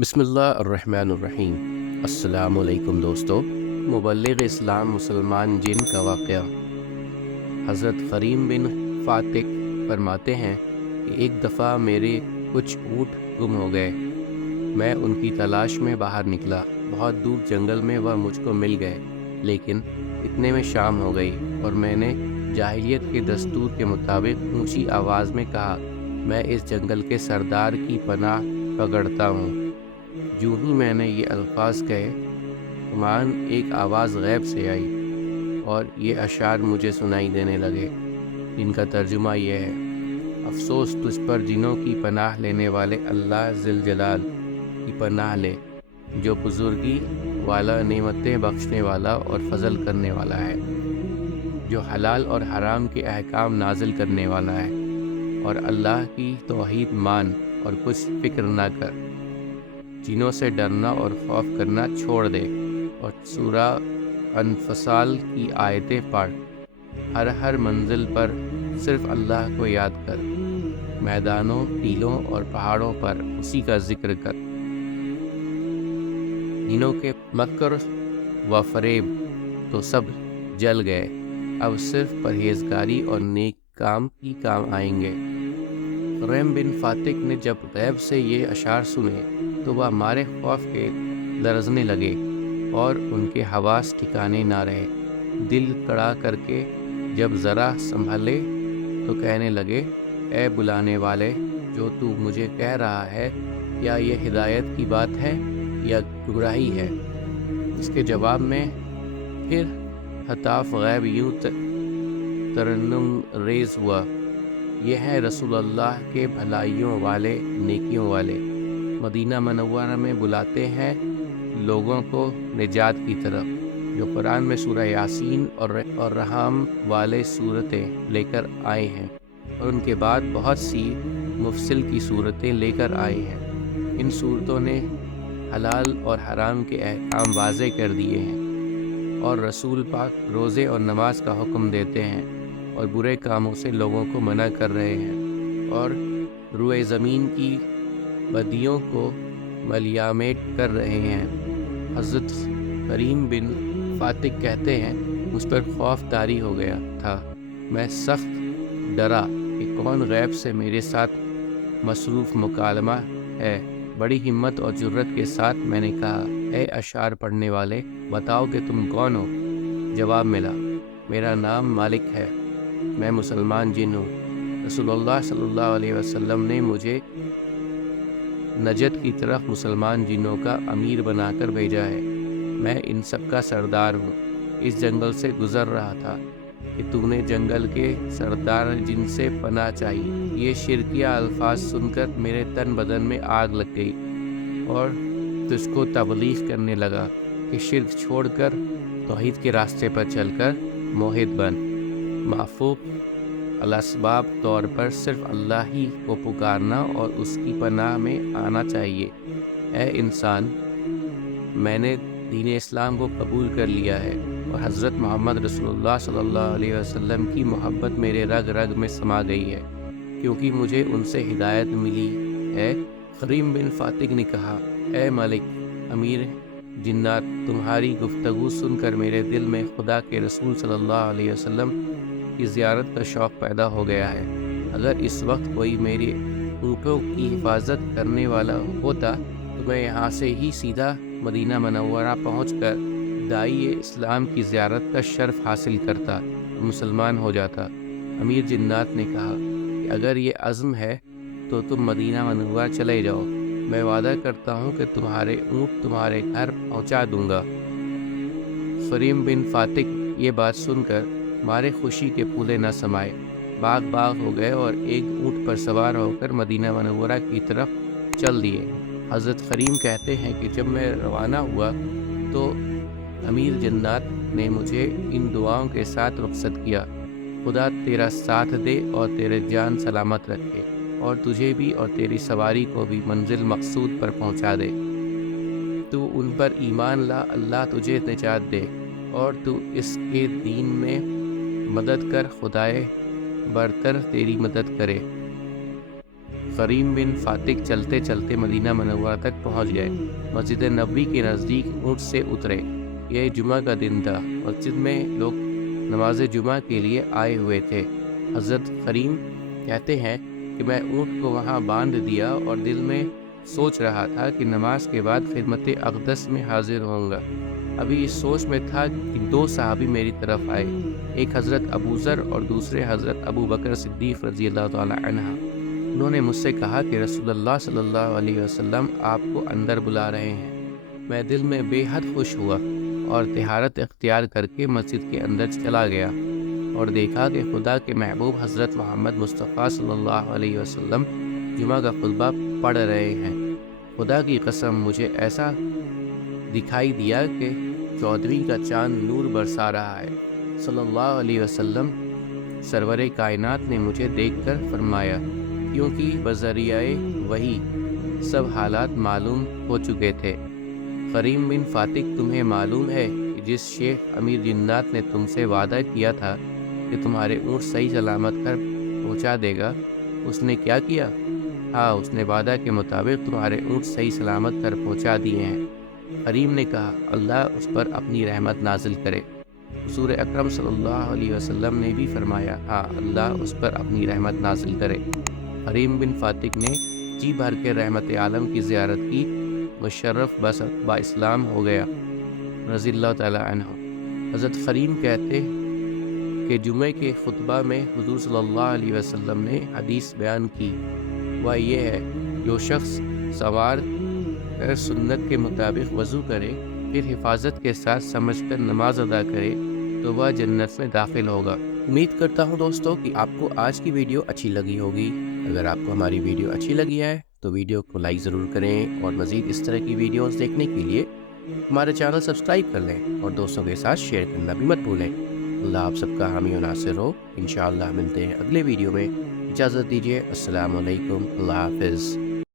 بسم اللہ الرحمن الرحیم۔ السلام علیکم دوستو۔ مبلغ اسلام مسلمان جن کا واقعہ۔ حضرت کریم بن فاتق فرماتے ہیں کہ ایک دفعہ میرے کچھ اونٹ گم ہو گئے۔ میں ان کی تلاش میں باہر نکلا۔ بہت دور جنگل میں وہ مجھ کو مل گئے، لیکن اتنے میں شام ہو گئی اور میں نے جاہلیت کے دستور کے مطابق اونچی آواز میں کہا، میں اس جنگل کے سردار کی پناہ پکڑتا ہوں۔ جو ہی میں نے یہ الفاظ کہے، کمان ایک آواز غیب سے آئی اور یہ اشعار مجھے سنائی دینے لگے، جن کا ترجمہ یہ ہے: افسوس تجھ پر جنوں کی پناہ لینے والے اللہ ذوالجلال کی پناہ لے، جو بزرگی والا، نعمتیں بخشنے والا اور فضل کرنے والا ہے، جو حلال اور حرام کے احکام نازل کرنے والا ہے، اور اللہ کی توحید مان اور کچھ فکر نہ کر، جنوں سے ڈرنا اور خوف کرنا چھوڑ دے، اور سورہ انفصال کی آیتیں پڑھ۔ ہر منزل پر صرف اللہ کو یاد کر، میدانوں، ٹیلوں اور پہاڑوں پر اسی کا ذکر کر۔ جنوں کے مکر و فریب تو سب جل گئے، اب صرف پرہیزگاری اور نیک کام ہی کام آئیں گے۔ کریم بن فاتق نے جب غیب سے یہ اشعار سنے تو وہ مارے خوف کے لرزنے لگے اور ان کے حواس ٹھکانے نہ رہے۔ دل کڑا کر کے جب ذرا سنبھلے تو کہنے لگے، اے بلانے والے، جو تو مجھے کہہ رہا ہے، کیا یہ ہدایت کی بات ہے یا گمراہی ہے؟ اس کے جواب میں پھر ہتاف غیب یوں ترنم ریز ہوا، یہ ہے رسول اللہ کے بھلائیوں والے، نیکیوں والے، مدینہ منورہ میں بلاتے ہیں لوگوں کو نجات کی طرف، جو قرآن میں سورہ یاسین اور رحم والے صورتیں لے کر آئے ہیں، اور ان کے بعد بہت سی مفصل کی صورتیں لے کر آئے ہیں۔ ان صورتوں نے حلال اور حرام کے احکام واضح کر دیے ہیں، اور رسول پاک روزے اور نماز کا حکم دیتے ہیں، اور برے کاموں سے لوگوں کو منع کر رہے ہیں، اور روئے زمین کی بدیوں کو ملیامت کر رہے ہیں۔ حضرت کریم بن فاتق کہتے ہیں، مجھ پر خوف طاری ہو گیا تھا۔ میں سخت ڈرا کہ کون غیب سے میرے ساتھ مصروف مکالمہ ہے۔ بڑی ہمت اور جرأت کے ساتھ میں نے کہا، اے اشعار پڑھنے والے، بتاؤ کہ تم کون ہو؟ جواب ملا، میرا نام مالک ہے، میں مسلمان جن ہوں۔ رسول اللہ صلی اللہ علیہ وسلم نے مجھے نجد کی طرف مسلمان جنوں کا امیر بنا کر بھیجا ہے۔ میں ان سب کا سردار ہوں۔ اس جنگل سے گزر رہا تھا کہ تو نے جنگل کے سردار جن سے پناہ چاہی۔ یہ شرکیہ الفاظ سن کر میرے تن بدن میں آگ لگ گئی اور تجھ کو تبلیغ کرنے لگا کہ شرک چھوڑ کر توحید کے راستے پر چل کر موحد بن۔ معفوق الاسباب طور پر صرف اللہ ہی کو پکارنا اور اس کی پناہ میں آنا چاہیے۔ اے انسان، میں نے دین اسلام کو قبول کر لیا ہے، اور حضرت محمد رسول اللہ صلی اللہ علیہ وسلم کی محبت میرے رگ رگ میں سما گئی ہے، کیونکہ مجھے ان سے ہدایت ملی ہے۔ کریم بن فاتق نے کہا، اے ملک امیر جنات، تمہاری گفتگو سن کر میرے دل میں خدا کے رسول صلی اللہ علیہ وسلم کی زیارت کا شوق پیدا ہو گیا ہے۔ اگر اس وقت کوئی میری اونٹوں کی حفاظت کرنے والا ہوتا تو میں یہاں سے ہی سیدھا مدینہ منورہ پہنچ کر داعی اسلام کی زیارت کا شرف حاصل کرتا اور مسلمان ہو جاتا۔ امیر جنات نے کہا کہ اگر یہ عزم ہے تو تم مدینہ منورہ چلے جاؤ، میں وعدہ کرتا ہوں کہ تمہارے اونٹ تمہارے گھر پہنچا دوں گا۔ کریم بن فاتق یہ بات سن کر مارے خوشی کے پھولے نہ سمائے، باغ ہو گئے اور ایک اونٹ پر سوار ہو کر مدینہ منورہ کی طرف چل دیے۔ حضرت کریم کہتے ہیں کہ جب میں روانہ ہوا تو امیر جنات نے مجھے ان دعاؤں کے ساتھ رخصت کیا، خدا تیرا ساتھ دے اور تیرے جان سلامت رکھے، اور تجھے بھی اور تیری سواری کو بھی منزل مقصود پر پہنچا دے۔ تو ان پر ایمان لا، اللہ تجھے نجات دے، اور تو اس کے دین میں مدد کر، خدائے برتر تیری مدد کرے۔ کریم بن فاتق چلتے چلتے مدینہ منورہ تک پہنچ گئے۔ مسجد نبوی کے نزدیک اونٹ سے اترے۔ یہ جمعہ کا دن تھا۔ مسجد میں لوگ نماز جمعہ کے لیے آئے ہوئے تھے۔ حضرت کریم کہتے ہیں کہ میں اونٹ کو وہاں باندھ دیا اور دل میں سوچ رہا تھا کہ نماز کے بعد خدمت اقدس میں حاضر ہوں گا۔ ابھی اس سوچ میں تھا کہ 2 صحابی میری طرف آئے، ایک حضرت ابو ذر اور دوسرے حضرت ابو بکر صدیق رضی اللہ تعالی عنہ۔ انہوں نے مجھ سے کہا کہ رسول اللہ صلی اللہ علیہ وسلم آپ کو اندر بلا رہے ہیں۔ میں دل میں بے حد خوش ہوا اور طہارت اختیار کر کے مسجد کے اندر چلا گیا اور دیکھا کہ خدا کے محبوب حضرت محمد مصطفیٰ صلی اللہ علیہ وسلم جمعہ کا خطبہ پڑھ رہے ہیں۔ خدا کی قسم مجھے ایسا دکھائی دیا کہ 14ویں کا چاند نور برسا رہا ہے۔ صلی اللہ علیہ وسلم سرور کائنات نے مجھے دیکھ کر فرمایا، کیونکہ بذریعہ وحی سب حالات معلوم ہو چکے تھے۔ کریم بن فاتق، تمہیں معلوم ہے کہ جس شیخ امیر جنات نے تم سے وعدہ کیا تھا کہ تمہارے اونٹ صحیح سلامت گھر پہنچا دے گا، اس نے کیا کیا؟ ہاں، اس نے وعدہ کے مطابق تمہارے اونٹ صحیح سلامت گھر پہنچا دیے ہیں۔ کریم نے کہا، اللہ اس پر اپنی رحمت نازل کرے۔ حضور اکرم صلی اللہ علیہ وسلم نے بھی فرمایا، ہاں، اللہ اس پر اپنی رحمت نازل کرے۔ کریم بن فاتق نے جی بھر کے رحمت عالم کی زیارت کی، مشرف با اسلام ہو گیا رضی اللہ تعالی عنہ۔ حضرت کریم کہتے کہ جمعے کے خطبہ میں حضور صلی اللہ علیہ وسلم نے حدیث بیان کی، وہ یہ ہے، جو شخص سوار سنت کے مطابق وضو کرے، پھر حفاظت کے ساتھ سمجھ کر نماز ادا کرے تو وہ جنت میں داخل ہوگا۔ امید کرتا ہوں دوستوں کہ آپ کو آج کی ویڈیو اچھی لگی ہوگی۔ اگر آپ کو ہماری ویڈیو اچھی لگی ہے تو ویڈیو کو لائک ضرور کریں، اور مزید اس طرح کی ویڈیوز دیکھنے کے لیے ہمارے چینل سبسکرائب کر لیں اور دوستوں کے ساتھ شیئر کرنا بھی مت بھولیں۔ اللہ آپ سب کا حامی و ناصر ہو۔ انشاءاللہ ملتے ہیں اگلے ویڈیو میں۔ اجازت دیجیے، السلام علیکم، اللہ حافظ۔